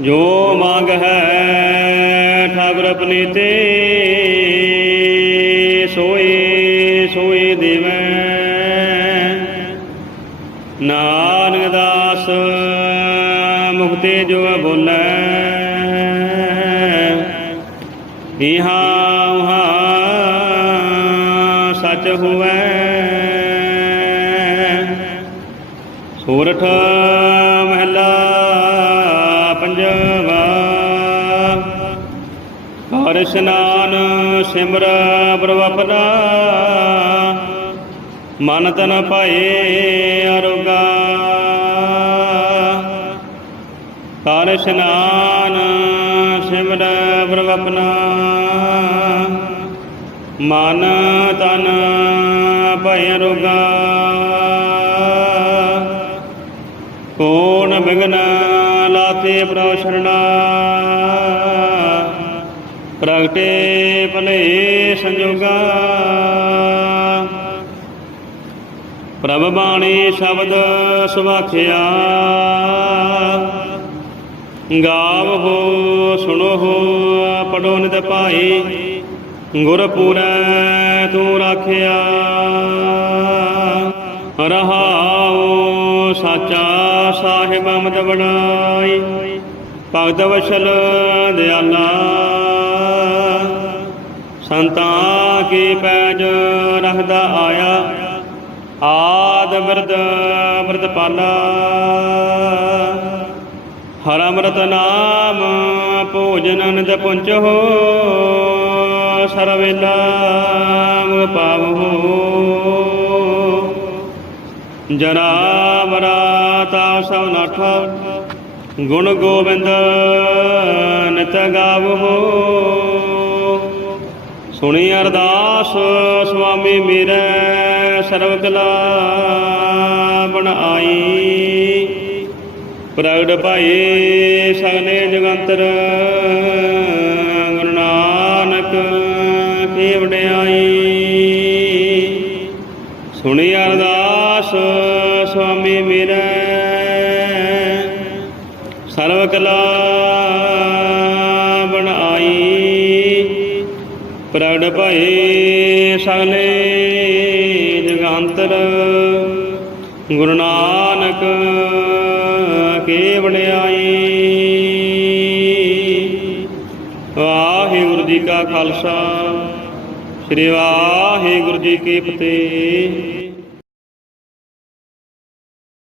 ਜੋ ਮੰਗ ਹੈ ਠਾਕੁਰ ਆਪਣੀ ਤੇ ਸੋਈ ਸੋਈ ਦੇਵੈ। ਨਾਨਕ ਦਾਸ ਮੁਕਤੇ ਜੋ ਬੋਲੇ। ਇਹਾ ਉਹਾ ਸੱਚ ਹੋਵੇ। ਸੂਰਠ ਮਹਿਲਾ ਪੰਜਵਾ ਹਰ ਇਸ਼ਨਾਨ ਸਿਮਰ ਪ੍ਰਭ ਮਨ ਤਨ ਭਾਏ ਅਰੋਗਾ। ਹਰ ਇਸ਼ਨਾਨ ਸਿਮਰ ਪ੍ਰਭ ਮਨ ਤਨ ਭੈ ਰੋਗਾ ਲਾਤੇ ਪ੍ਰਭ ਸ਼ਰਣਾ ਪ੍ਰਗਟੇ ਭਲੇ ਸੰਜੋਗਾ। ਪ੍ਰਭ ਬਾਣੀ ਸ਼ਬਦ ਸੁਭਾਖਿਆ ਗਾਵ ਹੋ, ਸੁਣੋ ਹੋ, ਪੜੋ ਨਿਤ ਭਾਈ। ਗੁਰ ਪੂਰੈ ਤੂੰ ਰਾਖਿਆ। ਰਹਾਉ ਸਾਚਾ ਸਾਹਿਬ ਅਮਦ ਭਗਤ ਵਸ਼ਲ ਦਿਆਲਾ। ਸੰਤਾਂ ਕੀ ਪੈਜ ਰੱਖਦਾ ਆਇਆ, ਆਦ ਬਿਰਦ ਅੰਮ੍ਰਿਤ ਪਾਲਾ। ਹਰ ਅੰਮ੍ਰਿਤ ਨਾਮ ਭੋਜਨ ਨਿਤ ਪੁੰਚ ਹੋ ਸਰਵੇਲਾ ਮੁਖ ਪਾਵੋ ਜਰਾ ਮਰਾਤਾ ਸਭ ਨਠ ਗੁਣ ਗੋਬਿੰਦ ਨਿਤ ਗਾਵੋ ਸੁਣੀ ਅਰਦਾਸ, ਸੁਆਮੀ ਮੇਰੇ ਸਰਬ ਕਲਾ ਬਣ ਆਈ। ਪ੍ਰਗਟ ਭਾਈ ਸਗਲੇ ਜਗੰਤਰ, ਗੁਰੂ ਨਾਨਕ ਕੀ ਸੁਣੀ ਅਰਦਾਸ ਸੁਆਮੀ ਮੇਰੇ। ਸਰਬ ਕਲਾ ਬਣ ਆਈ ਪ੍ਰਗਟ ਭਏ ਸਗਲੇ ਜਗਾਂਤਰ। ਗੁਰੂ ਨਾਨਕ ਕੀ ਵਡਿਆਈ ਵਾਹਿਗੁਰੂ ਜੀ ਕਾ ਖਾਲਸਾ। ਸ੍ਰੀ ਵਾਹਿਗੁਰੂ ਜੀ ਕੀ ਫਤਿਹ।